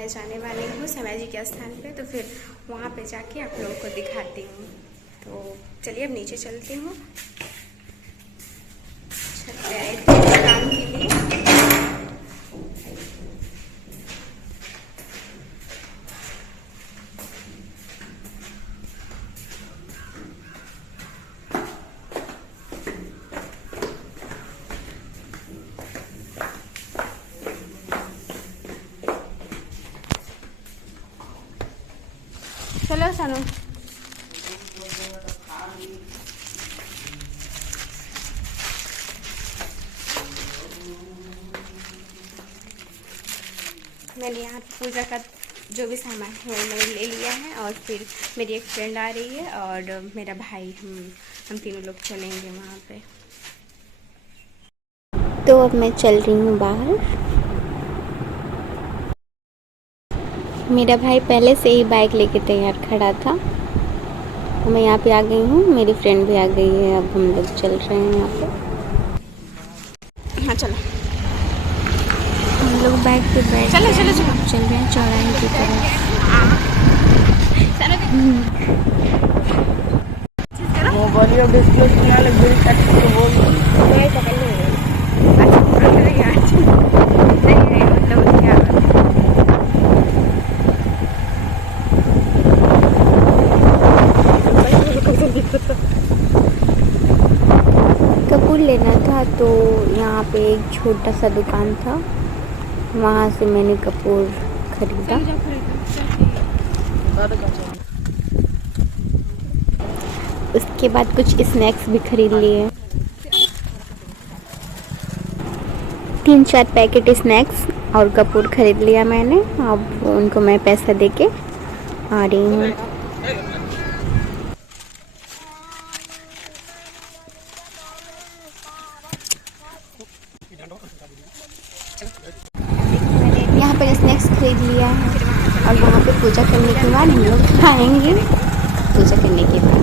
मैं जाने वाली हूँ समय जी के स्थान पे, तो फिर वहाँ पे जाके आप लोगों को दिखाती हूँ। तो चलिए अब नीचे चलती हूँ। छत पे आई थी काम के लिए। चलो सानू, मैंने यहाँ पूजा का जो भी सामान है मैंने ले लिया है, और फिर मेरी एक फ्रेंड आ रही है और मेरा भाई, हम तीनों लोग चलेंगे वहाँ पे। तो अब मैं चल रही हूँ बाहर। मेरा भाई पहले से ही बाइक लेके तैयार खड़ा था। मैं यहाँ पे आ गई हूँ, मेरी फ्रेंड भी आ गई है। अब हम लोग चल रहे हैं यहाँ पे। हाँ चलो, हम लोग बाइक पे बैठ चलो चलो चलो चल रहे हैं चौराहे की तरफ। मोबाइल डिस्प्ले सुना लग गई टच तो बोल मैं पकड़ लूँगी। अच्छा पकड़ लेंगे आज। नहीं है मतलब क्या कपूर लेना था, तो यहाँ पे एक छोटा सा दुकान था, वहाँ से मैंने कपूर खरीदा। उसके बाद कुछ स्नैक्स भी खरीद लिए, 3-4 पैकेट स्नैक्स और कपूर खरीद लिया मैंने। अब उनको मैं पैसा देके आ रही हूँ। यहाँ पर स्नैक्स खरीद लिया है, और वहाँ पे पूजा करने के बाद हम लोग खाएंगे। पूजा करने के बाद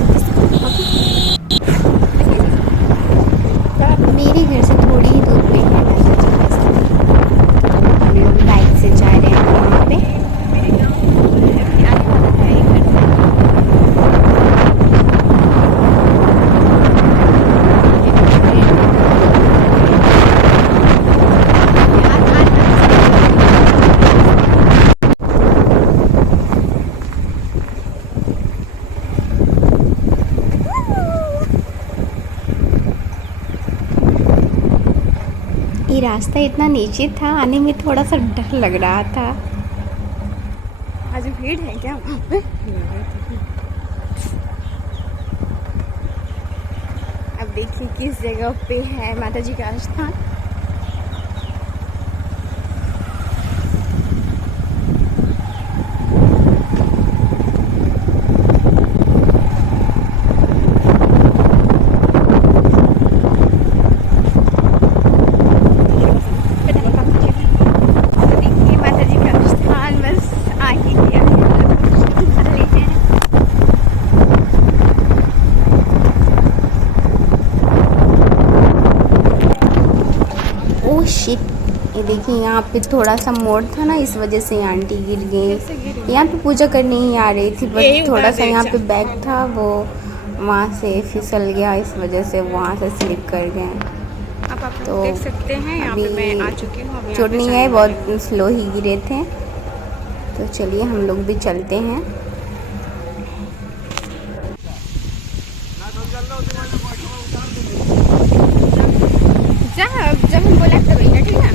मेरे घर से थोड़ी ही दूर पे है माता जी का स्थान। हम लोग बाइक से जा रहे हैं वहाँ पे। ये रास्ता इतना नीचे था, आने में थोड़ा सा डर लग रहा था। आज भीड़ है क्या? अब देखिए किस जगह पे है माता जी का स्थान। शिट, ये देखिए यहाँ पे थोड़ा सा मोड़ था ना, इस वजह से आंटी गिर गई। यहाँ पे पूजा करने ही आ रही थी, बट थोड़ा सा यहाँ पे बैग था, वो वहाँ से फिसल गया, इस वजह से वहाँ से स्लिप कर गए। अब आप तो देख सकते हैं यहाँ पे मैं आ चुकी हूँ। चोट नहीं है, बहुत स्लो ही गिरे थे। तो चलिए हम लोग भी चलते हैं। जब हम बोला तब ठीक है।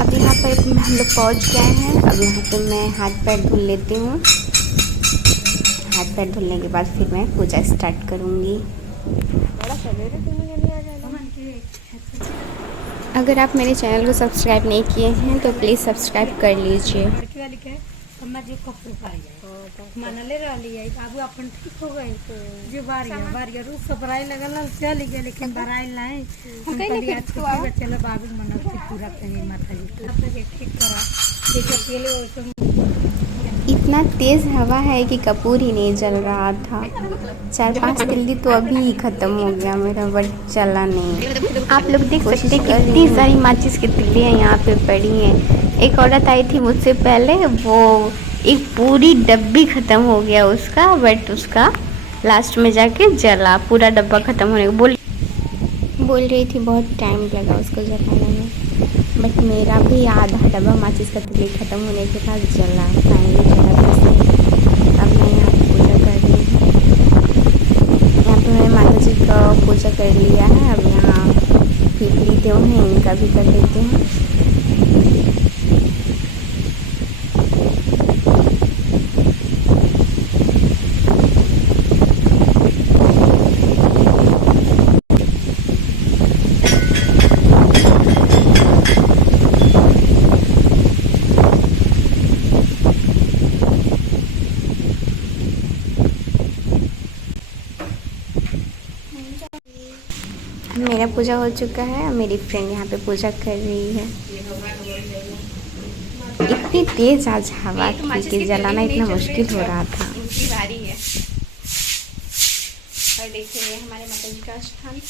अब यहाँ पर हम लोग पहुँच गए हैं। अब यहाँ पे मैं हाथ पैर धुल लेती हूँ। हाथ पैर धुलने के बाद फिर मैं पूजा स्टार्ट करूँगी। अगर आप मेरे चैनल को सब्सक्राइब नहीं किए हैं तो प्लीज़ सब्सक्राइब कर लीजिए। मनले रही है बाबू अपन ठीक हो गए जो बारिया रूस सबराई लगल चली गए, लेकिन बराई नहीं चलो बाबू मन पूरा कहे माता जी ठीक करा। इतना तेज़ हवा है कि कपूर ही नहीं जल रहा था। 4-5 तिल्ली तो अभी ही ख़त्म हो गया मेरा, बट चला नहीं। आप लोग देख सकते हैं कितनी सारी माचिस की तिल्लियाँ यहाँ पे पड़ी हैं। एक औरत आई थी मुझसे पहले, वो एक पूरी डब्बी ख़त्म हो गया उसका, बट उसका लास्ट में जाके जला, पूरा डब्बा ख़त्म होने को बोल रही थी बहुत टाइम लगा उसको जलाने में, बट मेरा भी आधा डब्बा माचिस का तिल्ली ख़त्म होने के बाद जला, फाइनली जला था सही। अब मैं यहाँ पे पूजा कर रही हूँ। यहाँ पे मैंने माता जी का पूजा कर लिया है। अब यहाँ पीपली देव हैं, इनका भी कर लेते हैं। मेरा पूजा हो चुका है, मेरी फ्रेंड यहाँ पे पूजा कर रही है। इतनी तेज आज हवा थी कि जलाना इतना मुश्किल हो रहा था। उनकी बारी है। और देखिए ये हमारे माता जी का स्थान।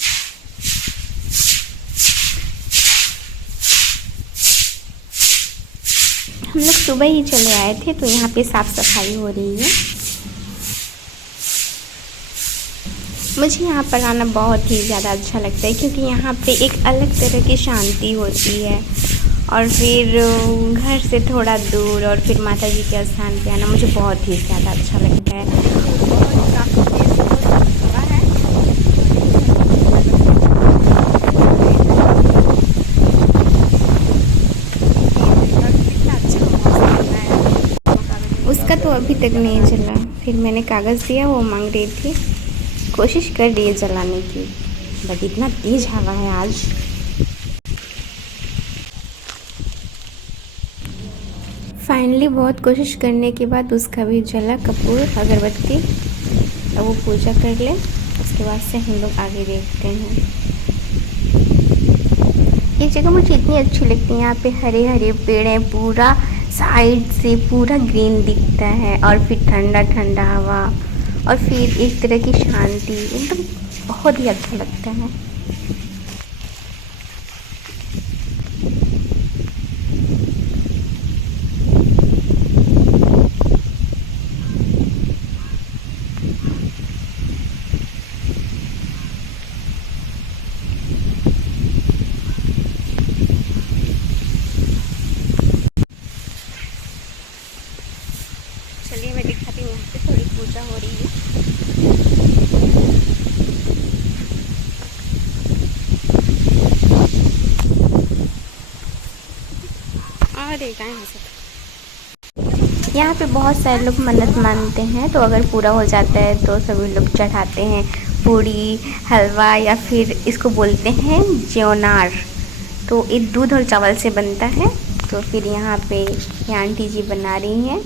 हम लोग सुबह ही चले आए थे, तो यहाँ पे साफ सफाई हो रही है। मुझे यहाँ पर आना बहुत ही ज़्यादा अच्छा लगता है, क्योंकि यहाँ पे एक अलग तरह की शांति होती है। और फिर घर से थोड़ा दूर और फिर माता जी के स्थान पे आना मुझे बहुत ही ज़्यादा अच्छा लगता है। उसका तो अभी तक नहीं जला। फिर मैंने कागज़ दिया, वो मांग रही थी, कोशिश कर रही है जलाने की, बट इतना तेज हवा है आज। फाइनली बहुत कोशिश करने के बाद उसका भी जला कपूर अगरबत्ती। अब वो पूजा कर ले, उसके बाद से हम लोग आगे देखते हैं। ये जगह मुझे इतनी अच्छी लगती है। यहाँ पे हरे हरे पेड़ हैं, पूरा साइड से पूरा ग्रीन दिखता है, और फिर ठंडा ठंडा हवा, और फिर एक तरह की शांति, एकदम बहुत ही अच्छा लगता है। चलिए मैं दिखाती हूँ, यहाँ पे थोड़ी पूजा हो रही है। अरे कहाँ है सब? यहाँ पे बहुत सारे लोग मन्नत मानते हैं, तो अगर पूरा हो जाता है तो सभी लोग चढ़ाते हैं पूड़ी, हलवा, या फिर इसको बोलते हैं ज्योनार। तो ये दूध और चावल से बनता है। तो फिर यहाँ पे ये आंटी जी बना रही हैं।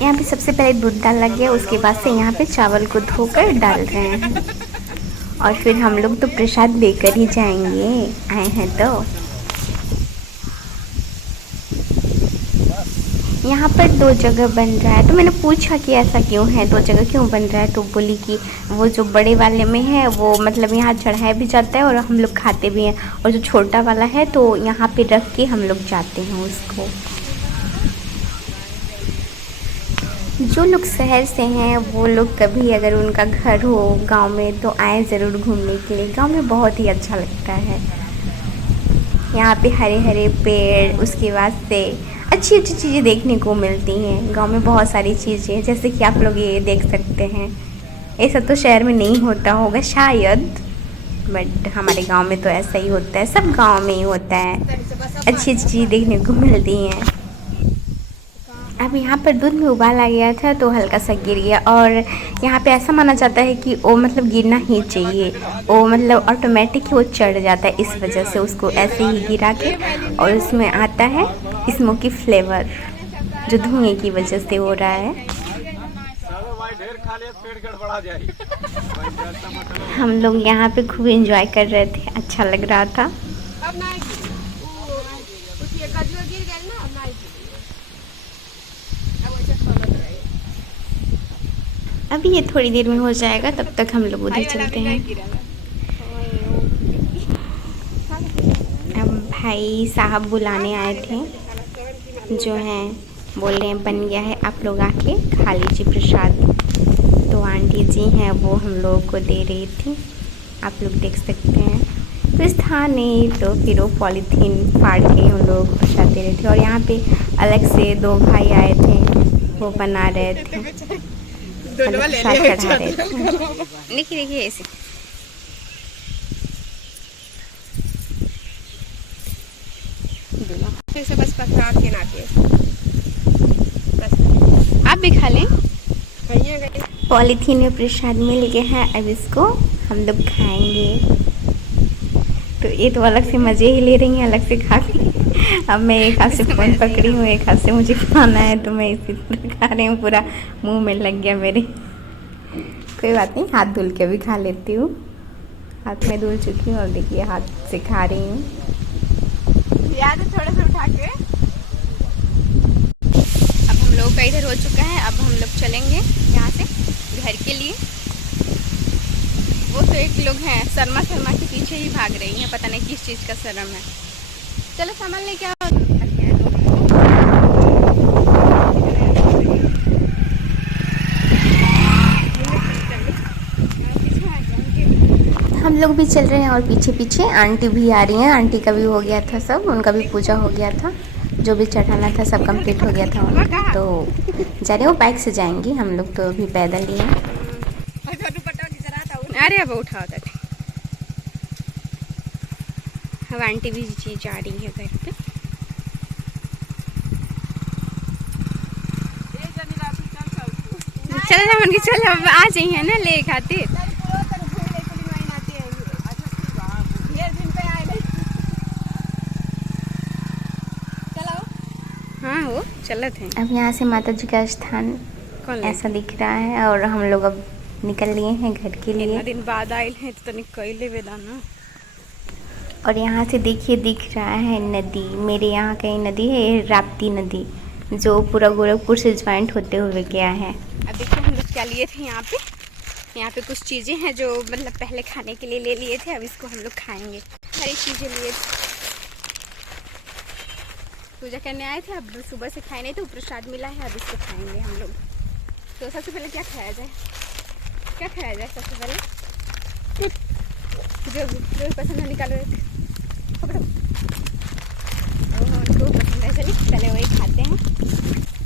यहाँ पे सबसे पहले दूध डाला गया, उसके बाद से यहाँ पे चावल को धोकर डाल रहे हैं, और फिर हम लोग तो प्रसाद लेकर ही जाएंगे, आए हैं तो। यहाँ पर 2 जगह बन रहा है, तो मैंने पूछा कि ऐसा क्यों है, 2 जगह क्यों बन रहा है। तो बोली कि वो जो बड़े वाले में है वो मतलब यहाँ चढ़ाया भी जाता है और हम लोग खाते भी हैं, और जो छोटा वाला है तो यहाँ पे रख के हम लोग जाते हैं उसको। जो लोग शहर से हैं वो लोग कभी अगर उनका घर हो गांव में तो आए ज़रूर घूमने के लिए। गांव में बहुत ही अच्छा लगता है। यहाँ पे हरे हरे पेड़, उसके बाद से अच्छी अच्छी चीज़ें देखने को मिलती हैं। गांव में बहुत सारी चीज़ें, जैसे कि आप लोग ये देख सकते हैं। ये सब तो शहर में नहीं होता होगा शायद, बट हमारे गांव में तो ऐसा ही होता है, सब गांव में ही होता है। अच्छी अच्छी चीज़ें देखने को मिलती हैं। अब यहाँ पर दूध में उबाल आ गया था तो हल्का सा गिर गया, और यहाँ पे ऐसा माना जाता है कि वो मतलब गिरना ही चाहिए, वो मतलब ऑटोमेटिक ही वो चढ़ जाता है। इस वजह से उसको ऐसे ही गिरा के, और उसमें आता है स्मोकी फ्लेवर, जो धुएं की वजह से हो रहा है। हम लोग यहाँ पे खूब एंजॉय कर रहे थे, अच्छा लग रहा था। अभी ये थोड़ी देर में हो जाएगा, तब तक हम लोग उधर चलते हैं। अब भाई साहब बुलाने आए थे, जो हैं बोल रहे हैं बन गया है, आप लोग आके खा लीजिए प्रसाद। तो आंटी जी हैं वो हम लोगों को दे रही थी, आप लोग देख सकते हैं। कुछ था नहीं तो फिर वो पॉलीथीन फाड़ के हम लोग को प्रसाद दे रहे थे। और यहाँ पे अलग से 2 भाई आए थे, वो बना रहे थे, प्रसाद चढ़ा रहे थे। देखिए ऐसे फिर से बस पकड़ा के नाके आप भी खा लें। पॉलीथीन में प्रसाद मिल गया है, अब इसको हम लोग खाएंगे। तो ये तो अलग से मज़े ही ले रही हैं, अलग से खा के। अब मैं एक हाथ से फ़ोन पकड़ी हूँ, एक हाथ से मुझे खाना है, तो मैं इसी तरह खा रही हूँ, पूरा मुंह में लग गया मेरे। कोई बात नहीं, हाथ धुल के भी खा लेती हूँ। हाथ में धुल चुकी हूँ और देखिए हाथ से खा रही हूँ। याद है थोड़ा सा उठा के। अब हम लोग का इधर हो चुका है, अब हम लोग चलेंगे यहाँ से घर के लिए। वो तो एक लोग हैं शर्मा के पीछे ही भाग रही हैं, पता नहीं किस चीज़ का शर्म है। चलो सामान लेके आओ। हम लोग भी चल रहे हैं और पीछे पीछे आंटी भी आ रही हैं। आंटी का भी हो गया था सब, उनका भी पूजा हो गया था, जो भी चढ़ाना था सब कंप्लीट हो गया था उनका। तो जा रहे हो, बाइक से जाएंगी, हम लोग तो अभी पैदल ही हैं। अरे अब उठाओ तक। अब आंटी भी जा रही है घर पे। चल अब आ जाइए ना ले खातिर। हाँ वो चलत है। अब यहाँ से माता जी का स्थान ऐसा दिख रहा है और हम लोग अब निकल लिए हैं घर के लिए। इतना दिन बाद आए हैं तो निकल ले वेदाना। और यहाँ से देखिए दिख रहा है नदी, मेरे यहाँ कहीं नदी है, ये राप्ती नदी, जो पूरा गोरखपुर से ज्वाइंट होते हुए गया है। अब देखो हम लोग क्या लिए थे यहाँ पे। यहाँ पे कुछ चीज़ें हैं जो मतलब पहले खाने के लिए ले लिए थे, अब इसको हम लोग खाएंगे। सारी चीज़ें लिए थे, पूजा करने आए थे, अब सुबह से खाए नहीं तो प्रसाद मिला है, अब इसको खाएंगे हम लोग। तो सबसे पहले क्या खाया जाए, क्या खाया जाए सबसे पहले? जो पसंद है निकालो एक, पकड़ो। उनको पसंद है, चलिए पहले वही खाते हैं।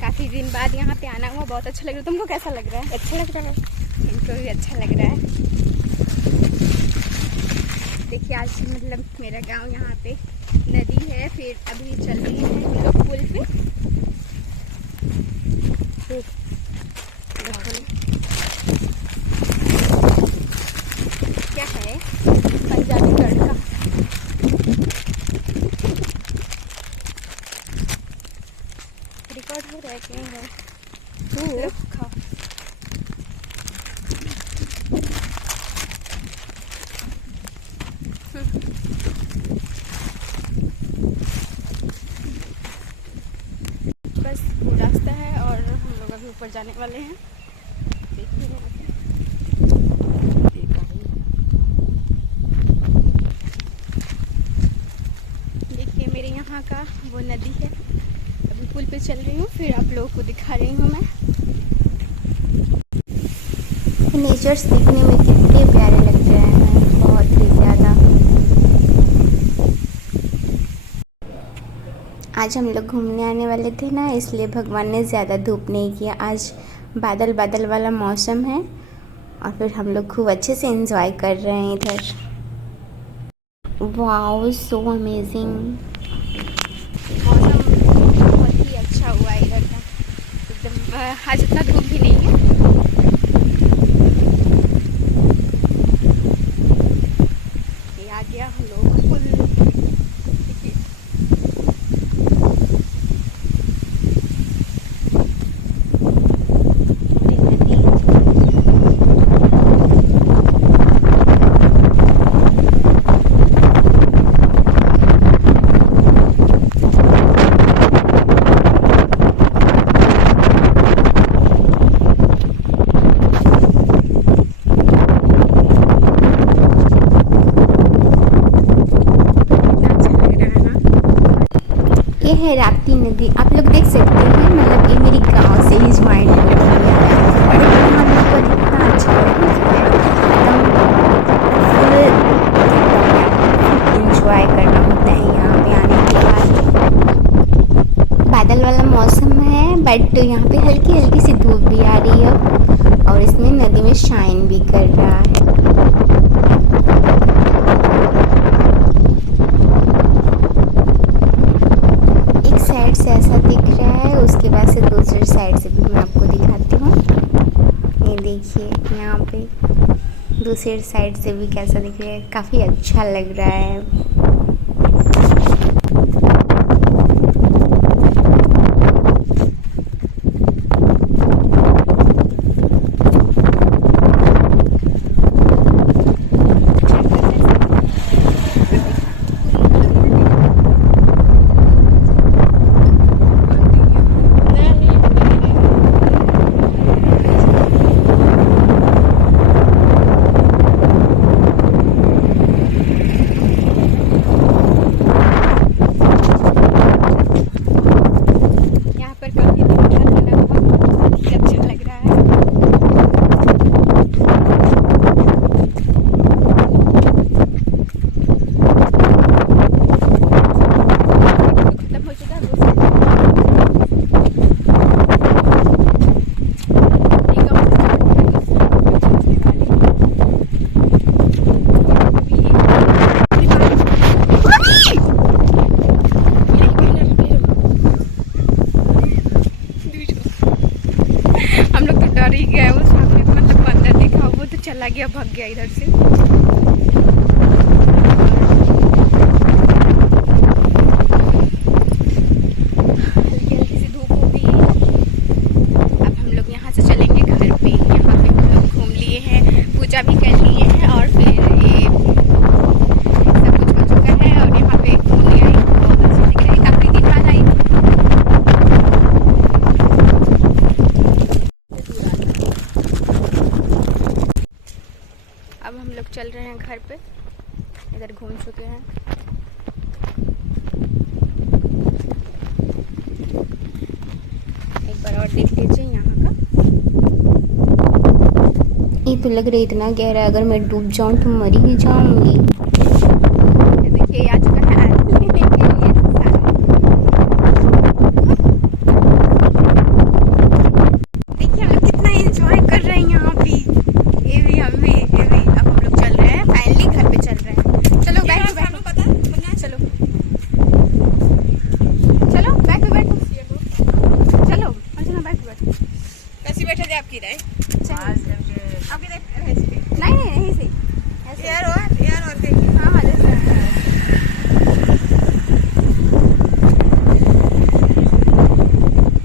काफ़ी दिन बाद यहाँ पे आना हुआ, बहुत अच्छा लग रहा है। तुमको कैसा लग रहा है? अच्छा लग रहा है, इनको भी अच्छा लग रहा है। देखिए आज मतलब मेरा गांव यहाँ पे नदी है, फिर अभी चल रही है हम लोग पुल पे। क्या है पंजाबी तड़का। रिकॉर्ड हो रहा है कहीं है तो खाओ। बस वो रास्ता है और हम लोग अभी ऊपर जाने वाले हैं। देखिए मेरे यहाँ का वो नदी है, अभी पुल पे चल रही हूँ, फिर आप लोगों को दिखा रही हूँ मैं। नेचर्स देखने में कितने प्यारे लग रहे हैं, बहुत ही ज़्यादा। आज हम लोग घूमने आने वाले थे ना, इसलिए भगवान ने ज़्यादा धूप नहीं किया। आज बादल बादल वाला मौसम है और फिर हम लोग खूब अच्छे से एंजॉय कर रहे हैं इधर। Wow so amazing. मौसम बहुत ही अच्छा हुआ है इधर का, एकदम आज इतना धूप भी नहीं है। ये आ गया हम लोग पुल। देखिए ये है राप्ती नदी, आप लोग देख सकते हैं। मतलब ये मेरी गांव से ही ज्वाइन हुई है और यहाँ पर इतना अच्छा है, इंजॉय करना होता है यहाँ पे आने के बाद। बादल वाला मौसम है बट यहाँ पे हल्की हल्की सी धूप भी आ रही है और इसमें नदी में शाइन भी कर रहा है। एक साइड से ऐसा दिख रहा है, उसके बाद से दूसरी साइड से भी मैं आपको दिखाती हूँ। ये देखिए यहाँ पे दूसरी साइड से भी कैसा दिख रहा है, काफ़ी अच्छा लग रहा है। चला गया, भाग गया इधर से। हल्की हल्की सी धूप हो गई। अब हम लोग यहाँ से चलेंगे घर पे। यहाँ पे हम लोग घूम लिए हैं, पूजा भी कर लिए हैं और फिर ये सब कुछ हो चुका है और यहाँ पे घूम लिया है। बहुत अच्छा लग रहा है, काफी दिन बाद आई थी। अब हम लोग चल रहे हैं घर पे, इधर घूम चुके हैं। एक बार और देख लीजिए यहाँ का। ये तो लग रहा है इतना गहरा है, अगर मैं डूब जाऊं तो मर ही जाऊंगी। देखिए आ चुका है लेने के लिए देखिए हम लोग कितना एंजॉय कर रहे हैं यहाँ पे। ये भी अब हम लोग चल रहे हैं, फाइनली घर पे चल रहे हैं। चलो बैठ पे बैठो, पता चलो चलो बैठ पे बैठो, चलो अर्चना बैठ पे बैठो। कैसी बैठे थे आपकी राय? आपकी राय नहीं नहीं ऐसे यार और देखिए। हाँ हाँ जैसे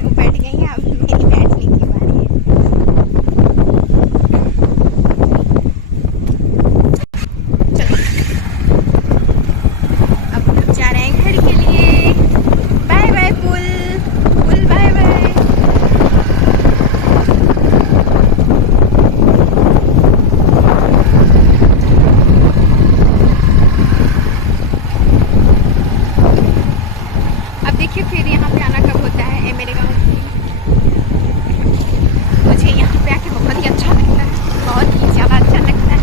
वो बैठ गई हैं, अब मेरी बैठने की बारी है। चलो अब हम लोग जा रहे हैं घर के लिए। बाय बाय पुल बाय बाय। अब देखिए फिर यहाँ पे आना कब होता है। मेरे गाँव मुझे यहाँ पे आके बहुत ही अच्छा लगता है, बहुत ही ज़्यादा अच्छा लगता है।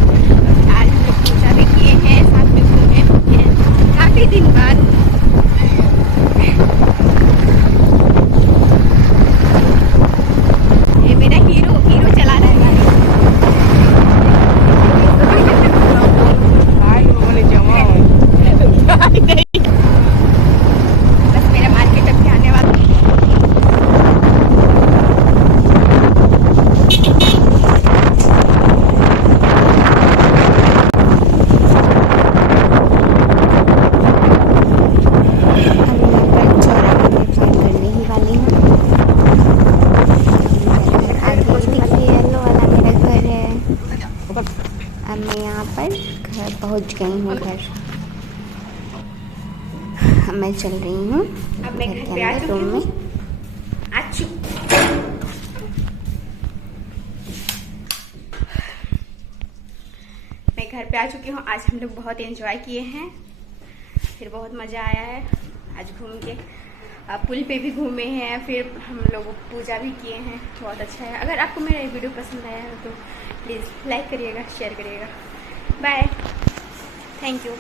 आज हम लोग पूजा भी किए हैं, साथ में घूमे भी हैं काफ़ी दिन बाद। ये मेरा हीरो चला रहा है गाड़ी। बस मेरा मार्केट अब आने वाला है। अब मैं यहाँ पर घर पहुँच गई हूँ। घर मैं चल रही हूँ अब मैं घर पे आ चुकी रूम में। मैं घर पे आ चुकी हूँ। आज हम लोग बहुत एंजॉय किए हैं, फिर बहुत मज़ा आया है आज घूम के। पुल पे भी घूमे हैं, फिर हम लोग पूजा भी किए हैं। बहुत अच्छा है। अगर आपको मेरा ये वीडियो पसंद आया है तो प्लीज़ लाइक करिएगा, शेयर करिएगा। Bye, thank you.